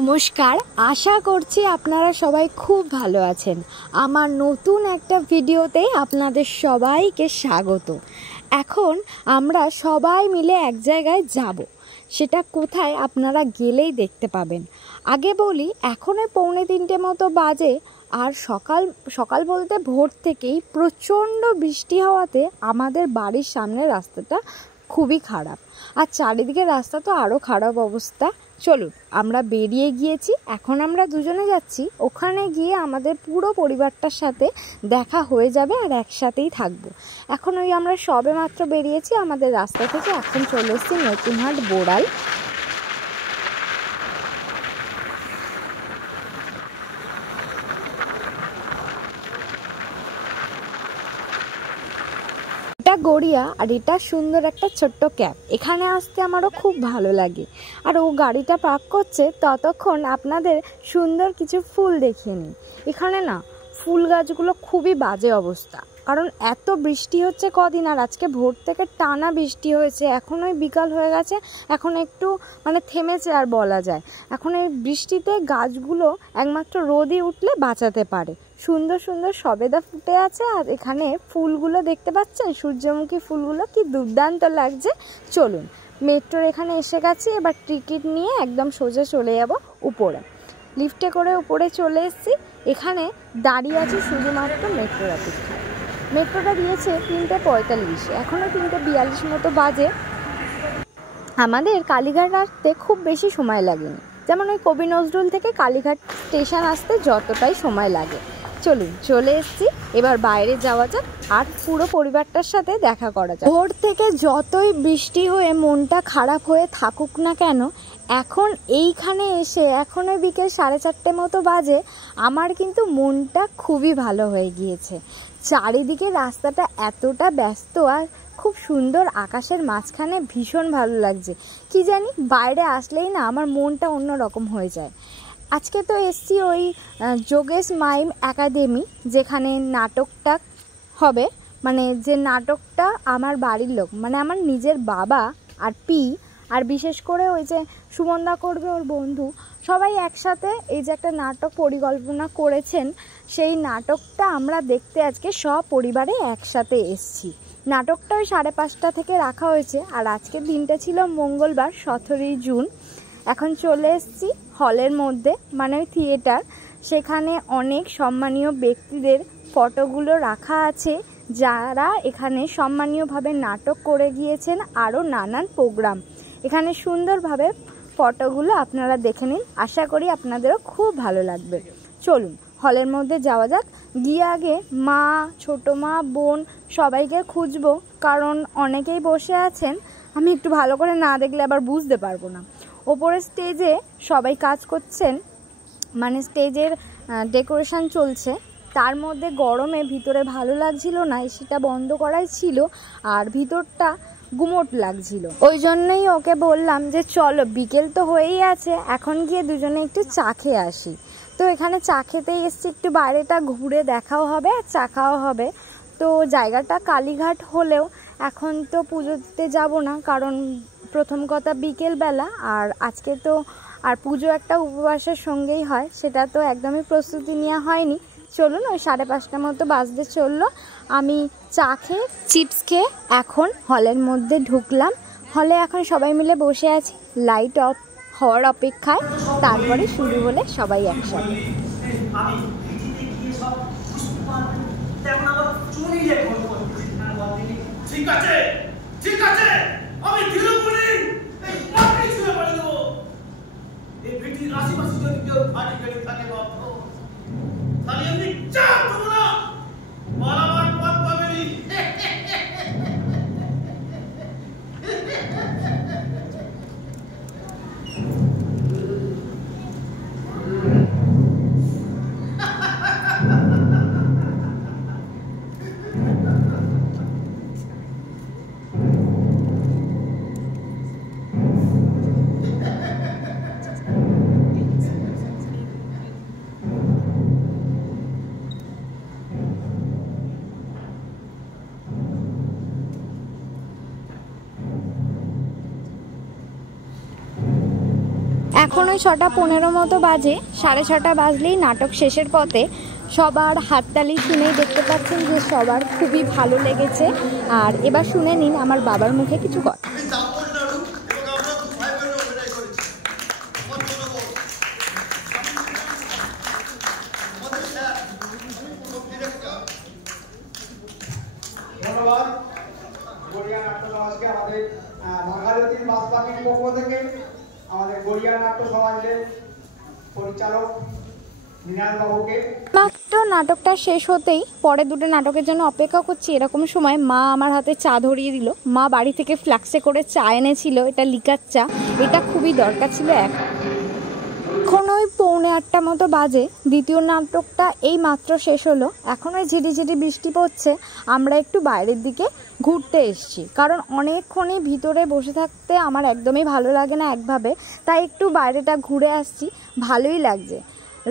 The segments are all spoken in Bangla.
নমস্কার, আশা করছি আপনারা সবাই খুব ভালো আছেন। আমার নতুন একটা ভিডিওতে আপনাদের সবাইকে স্বাগত। এখন আমরা সবাই মিলে এক জায়গায় যাব, সেটা কোথায় আপনারা গেলেই দেখতে পাবেন। আগে বলি, এখন 2:45 মতো বাজে, আর সকাল সকাল বলতে ভোর থেকেই প্রচণ্ড বৃষ্টি হওয়াতে আমাদের বাড়ির সামনের রাস্তাটা খুবই খারাপ, আর চারিদিকে রাস্তা তো আরও খারাপ অবস্থা। চলুন, আমরা বেরিয়ে গিয়েছি, এখন আমরা দুজনে যাচ্ছি। ওখানে গিয়ে আমাদের পুরো পরিবারটার সাথে দেখা হয়ে যাবে আর একসাথেই থাকবো। এখন আমরা সবে মাত্র বেরিয়েছি আমাদের রাস্তা থেকে, এখন চলে এসেছি নতুনহাট বোড়াল। এটা গড়িয়া, আর এটা সুন্দর একটা ছোট্ট ক্যাব। এখানে আসতে আমারও খুব ভালো লাগে। আর ও গাড়িটা পার্ক করছে, ততক্ষণ আপনাদের সুন্দর কিছু ফুল দেখিয়ে নিই। এখানে না ফুল গাছগুলো খুবই বাজে অবস্থা, কারণ এত বৃষ্টি হচ্ছে কদিন, আর আজকে ভোর থেকে টানা বৃষ্টি হয়েছে। এখন বিকাল হয়ে গেছে, এখন একটু থেমেছে আর বলা যায়। এখন এই বৃষ্টিতে গাছগুলো একমাত্র রোদই উঠলে বাঁচাতে পারে। সুন্দর সুন্দর সবেদা ফুটে আছে, আর এখানে ফুলগুলো দেখতে পাচ্ছেন, সূর্যমুখী ফুলগুলো কি দুর্দান্ত লাগছে। চলুন, মেট্রোর এখানে এসে গেছি, এবার টিকিট নিয়ে একদম সোজা চলে যাব উপরে। লিফটে করে উপরে চলে এসেছি। এখানে দাঁড়িয়ে আছি শুধুমাত্র মেট্রোর অপেক্ষায়। মেট্রোটা দিয়েছে 3:45, এখনও 3:42 মতো বাজে। আমাদের কালীঘাট আসতে খুব বেশি সময় লাগেনি, যেমন ওই কবি নজরুল থেকে কালীঘাট স্টেশন আসতে যতটাই সময় লাগে। চলুন, চলে এসেছি, এবার বাইরে যাওয়া যাক আর পুরো পরিবারটার সাথে দেখা করা যাক। ভোর থেকে যতই বৃষ্টি হয়ে মনটা খারাপ হয়ে থাকুক না কেন, এখন এইখানে এসে, এখন বিকেল 4:30 মতো বাজে, আমার কিন্তু মনটা খুবই ভালো হয়ে গিয়েছে। চারিদিকে রাস্তাটা এতটা ব্যস্ত, আর খুব সুন্দর আকাশের মাঝখানে ভীষণ ভালো লাগছে। কি জানি, বাইরে আসলেই না আমার মনটা অন্যরকম হয়ে যায়। আজকে তো এসছি ওই যোগেশ মাইম একাডেমি, যেখানে নাটকটা হবে, যে নাটকটা আমার বাড়ির লোক, আমার নিজের বাবা আর পি, আর বিশেষ করে ওই যে সুমনদা করবে ওর বন্ধু, সবাই একসাথে এই যে একটা নাটক পরিকল্পনা করেছেন। সেই নাটকটা আমরা দেখতে আজকে সপরিবারে একসাথে এসছি। নাটকটা ওই 5:30 থেকে রাখা হয়েছে, আর আজকের দিনটা ছিল মঙ্গলবার 17 জুন। এখন চলে এসেছি হলের মধ্যে, ওই থিয়েটার। সেখানে অনেক সম্মানীয় ব্যক্তিদের ফটোগুলো রাখা আছে, যারা এখানে সম্মানীয়ভাবে নাটক করে গিয়েছেন, আরও নানান প্রোগ্রাম। এখানে সুন্দরভাবে ফটোগুলো আপনারা দেখে নিন, আশা করি আপনাদেরও খুব ভালো লাগবে। চলুন হলের মধ্যে যাওয়া যাক। গিয়ে আগে মা, ছোটো মা, বোন সবাইকে খুঁজবো, কারণ অনেকেই বসে আছেন, আমি একটু ভালো করে না দেখলে আবার বুঝতে পারবো না। ওপরে স্টেজে সবাই কাজ করছেন, স্টেজের ডেকোরেশন চলছে। তার মধ্যে গরমে ভিতরে ভালো লাগছিল না, সেটা বন্ধ করাই ছিল, আর ভিতরটা গুমোট লাগছিল। ওই জন্যই ওকে বললাম যে চলো, বিকেল তো হয়েই আছে, এখন গিয়ে দুজনে একটু চা খেয়ে আসি। তো এখানে চা খেতেই এসছি, একটু বাইরেটা ঘুরে দেখাও হবে আর চা খাওয়া হবে। তো জায়গাটা কালীঘাট হলেও এখন তো পুজো দিতে যাবো না, কারণ প্রথম কথা বিকেলবেলা, আর আজকে তো আর পুজো একটা উপবাসের সঙ্গেই হয়, সেটা তো একদমই প্রস্তুতি নেওয়া হয়নি। চলুন, ওই 5:30 মতো বাজতে চললো। আমি চা খেয়ে, চিপস খেয়ে এখন হলের মধ্যে ঢুকলাম। হলে এখন সবাই মিলে বসে আছি লাইট অফ হওয়ার অপেক্ষায়, তারপরে শুরু হলে সবাই একসাথে। ঠিক আছে, ঠিক আছে, আমি দিলু বলি, এই মাটি ছুঁয়ে পড়ে দেব। এই ভিটির আশেপাশে যদি কেউ ফাটি গেলে থাকে বাবা, তাহলে আমি চাপ দেবো না, মারামার পথ পাবেনি। এখন ওই 6:15 মতো বাজে, 6:30 বাজলেই নাটক শেষের পথে। সবার হাততালি শুনেই দেখতে পাচ্ছেন যে সবার খুবই ভালো লেগেছে। আর এবার শুনে নিন আমার বাবার মুখে কিছু কথা। ধন্যবাদ গড়িয়া নাট্য সমাজকে, আমাদের বাঙালির বাস পাখির পক্ষ থেকে আমাদের গড়িয়া নাট্য সমাজের পরিচালক মৃণাল বাবুকে। মাত্র নাটকটা শেষ হতেই পরে দুটো নাটকের জন্য অপেক্ষা করছি, এরকম সময় মা আমার হাতে চা ধরিয়ে দিল। মা বাড়ি থেকে ফ্লাক্সে করে চা এনেছিল, এটা লিকার চা, এটা খুবই দরকার ছিল। এখন ওই 7:45 মতো বাজে, দ্বিতীয় নাটকটা এই মাত্র শেষ হলো। এখন ওই ঝিরিঝিরি বৃষ্টি পড়ছে, আমরা একটু বাইরের দিকে ঘুরতে এসেছি, কারণ অনেকক্ষণই ভিতরে বসে থাকতে আমার একদমই ভালো লাগে না একভাবে, তাই একটু বাইরেটা ঘুরে আসছি, ভালোই লাগছে।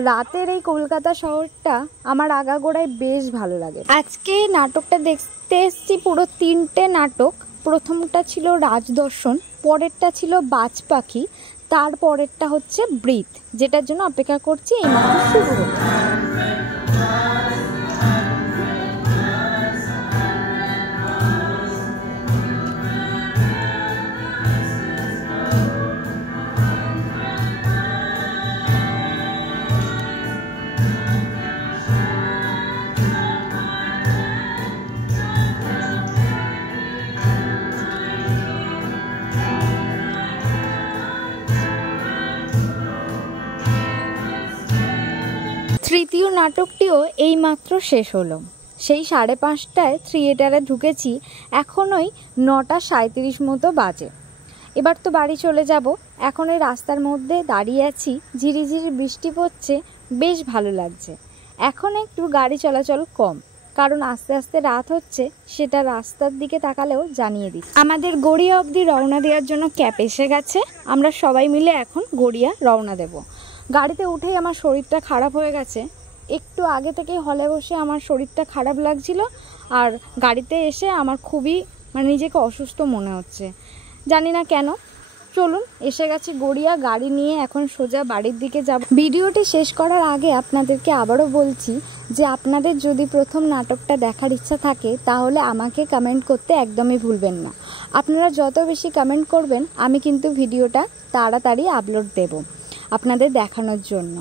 রাতের এই কলকাতা শহরটা আমার আগাগোড়ায় বেশ ভালো লাগে। আজকে নাটকটা দেখতে এসেছি পুরো 3টে নাটক। প্রথমটা ছিল রাজদর্শন, পরেরটা ছিল বাজ পাখি, তারপরেরটা হচ্ছে ব্রিথ, যেটার জন্য অপেক্ষা করছি এইমাত্র শুরু হলো। তৃতীয় নাটকটিও এইমাত্র শেষ হলো। সেই 5:30টায় থিয়েটারে ঢুকেছি, এখন ওই 9:37 মতো বাজে। এবার তো বাড়ি চলে যাব। এখন ওই রাস্তার মধ্যে দাঁড়িয়ে আছি, ঝিরিঝিরি বৃষ্টি পড়ছে, বেশ ভালো লাগছে। এখন একটু গাড়ি চলাচল কম, কারণ আস্তে আস্তে রাত হচ্ছে, সেটা রাস্তার দিকে তাকালেও জানিয়ে দিই। আমাদের গড়িয়া অবধি রওনা দেওয়ার জন্য ক্যাব এসে গেছে, আমরা সবাই মিলে এখন গড়িয়া রওনা দেব। গাড়িতে উঠেই আমার শরীরটা খারাপ হয়ে গেছে, একটু আগে থেকেই হলে বসে আমার শরীরটা খারাপ লাগছিল, আর গাড়িতে এসে আমার খুবই নিজেকে অসুস্থ মনে হচ্ছে, জানি না কেন। চলুন, এসে গেছি গড়িয়া, গাড়ি নিয়ে এখন সোজা বাড়ির দিকে যাব। ভিডিওটি শেষ করার আগে আপনাদেরকে আবারও বলছি যে আপনাদের যদি প্রথম নাটকটা দেখার ইচ্ছা থাকে তাহলে আমাকে কমেন্ট করতে একদমই ভুলবেন না। আপনারা যত বেশি কমেন্ট করবেন আমি কিন্তু ভিডিওটা তাড়াতাড়ি আপলোড দেব আপনাদের দেখানোর জন্য।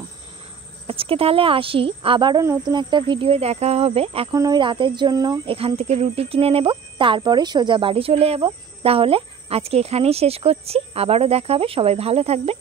আজকে তাহলে আসি, আবারও নতুন একটা ভিডিও দেখা হবে। এখন ওই রাতের জন্য এখান থেকে রুটি কিনে নেব, তারপরে সোজা বাড়ি চলে যাব। তাহলে আজকে এখানেই শেষ করছি, আবারও দেখা হবে। সবাই ভালো থাকবেন।